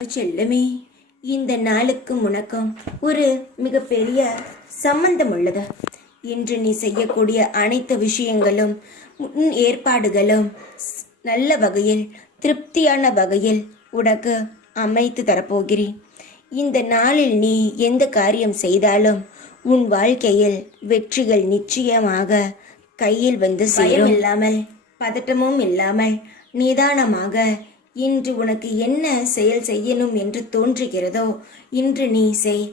செல்லமே, இந்த நாளுக்கும் உனக்கும் ஒரு மிகப்பெரிய சம்பந்தம் உள்ளது. இன்று நீ செய்யக்கூடிய அனைத்து விஷயங்களும் ஏற்பாடுகளும் நல்ல வகையில் திருப்தியான வகையில் உனக்கு அமைத்து தரப்போகிறேன். இந்த நாளில் நீ எந்த காரியம் செய்தாலும் உன் வாழ்க்கையில் வெற்றிகள் நிச்சயமாக கையில் வந்து சேரும். இல்லாமல் பதட்டமும் இல்லாமல் நிதானமாக இன்று உனக்கு என்ன செயல் செய்யணும் என்று தோன்றுகிறதோ இன்று நீ செய்.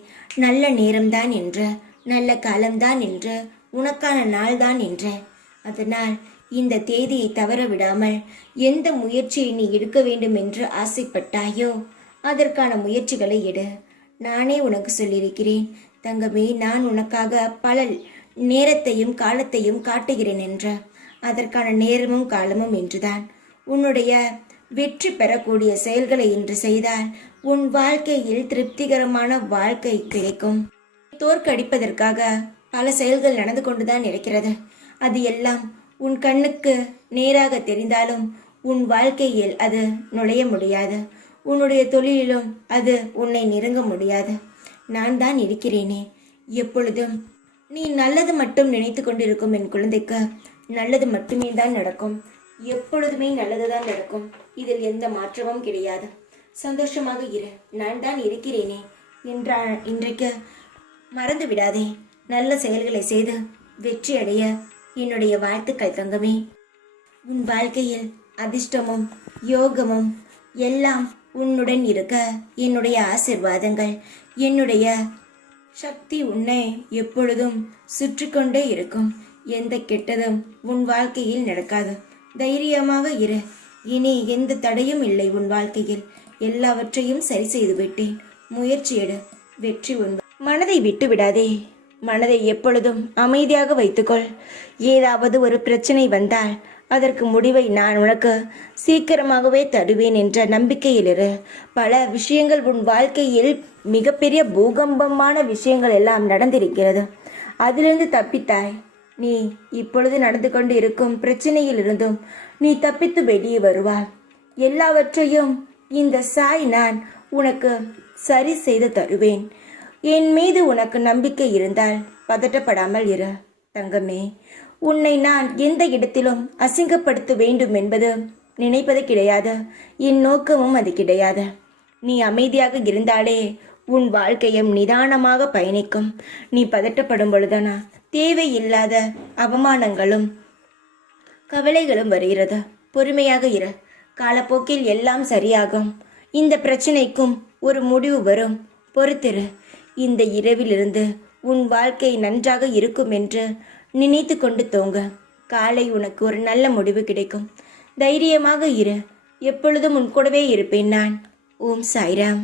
நல்ல நேரம்தான் என்று, நல்ல காலம்தான் என்று, உனக்கான நாள்தான் என்று. அதனால் இந்த தேதியை தவற விடாமல் எந்த முயற்சியை நீ எடுக்க வேண்டும் என்று ஆசைப்பட்டாயோ அதற்கான முயற்சிகளை எடு. நானே உனக்கு சொல்லியிருக்கிறேன் தங்கமே, நான் உனக்காக பல நேரத்தையும் காலத்தையும் காட்டுகிறேன் என்று. அதற்கான நேரமும் காலமும் என்றுதான். உன்னுடைய வெற்றி பெறக்கூடிய செயல்களை இன்று செய்தால் உன் வாழ்க்கையில் திருப்திகரமான வாழ்க்கை கிடைக்கும். தோற்கடிப்பதற்காக பல செயல்கள் நடந்து கொண்டுதான் இருக்கிறது. அது எல்லாம் உன் கண்ணுக்கு நேராக தெரிந்தாலும் உன் வாழ்க்கையில் அது நுழைய முடியாது. உன்னுடைய தொழிலிலும் அது உன்னை நெருங்க முடியாது. நான் தான் இருக்கிறேனே. எப்பொழுதும் நீ நல்லது மட்டும் நினைத்து கொண்டிருக்கும் என் குழந்தைக்கு நல்லது மட்டுமே தான் நடக்கும். எப்பொழுதுமே நல்லதுதான் நடக்கும். இதில் எந்த மாற்றமும் கிடையாது. சந்தோஷமாக இரு, நான் தான் இருக்கிறேனே என்றால் இன்றைக்கு மறந்து விடாதே. நல்ல செயல்களை செய்து வெற்றி அடைய என்னுடைய வாழ்த்துக்கள் தங்கமே. உன் வாழ்க்கையில் அதிர்ஷ்டமும் யோகமும் எல்லாம் உன்னுடன் இருக்க என்னுடைய ஆசிர்வாதங்கள், என்னுடைய சக்தி உன்னை எப்பொழுதும் சுற்றி கொண்டே இருக்கும். எந்த கெட்டதும் உன் வாழ்க்கையில் நடக்காது. தைரியமாக இரு. இனி எந்த தடையும் இல்லை உன் வாழ்க்கையில். எல்லாவற்றையும் சரி செய்து விட்டேன். முயற்சி எடு, வெற்றி உன். மனதை விட்டு விடாதே. மனதை எப்பொழுதும் அமைதியாக வைத்துக்கொள். ஏதாவது ஒரு பிரச்சனை வந்தால் அதற்கு முடிவை நான் உனக்கு சீக்கிரமாகவே தருவேன் என்ற நம்பிக்கையில் இரு. பல விஷயங்கள் உன் வாழ்க்கையில் மிகப்பெரிய பூகம்பமான விஷயங்கள் எல்லாம் நடந்திருக்கிறது. அதிலிருந்து தப்பித்தாய். நீ இப்பொழுது நடந்து கொண்டு இருக்கும் பிரச்சனையில் இருந்தும் நீ தப்பித்து வெளியே வருவாய். எல்லாவற்றையும் இந்த சாய் நான் உனக்கு சரி செய்து தருவேன். என் மீது உனக்கு நம்பிக்கை இருந்தால் பதட்டப்படாமல் இரு தங்கமே. உன்னை நான் எந்த இடத்திலும் அசிங்கப்படுத்த வேண்டும் என்பது நினைப்பது கிடையாது. என் நோக்கமும் அது கிடையாது. நீ அமைதியாக இருந்தாலே உன் வாழ்க்கையும் நிதானமாக பயணிக்கும். நீ பதட்டப்படும் பொழுதானா தேவையில்லாத அவமானங்களும் கவலைகளும் வருகிறது. பொறுமையாக இரு. காலப்போக்கில் எல்லாம் சரியாகும். இந்த பிரச்சனைக்கும் ஒரு முடிவு வரும். பொறுத்திரு. இந்த இரவிலிருந்து உன் வாழ்க்கை நன்றாக இருக்கும் என்று நினைத்து கொண்டு தூங்க. காலை உனக்கு ஒரு நல்ல முடிவு கிடைக்கும். தைரியமாக இரு. எப்பொழுதும் உன் கூடவே இருப்பேன் நான். ஓம் சாய்ராம்.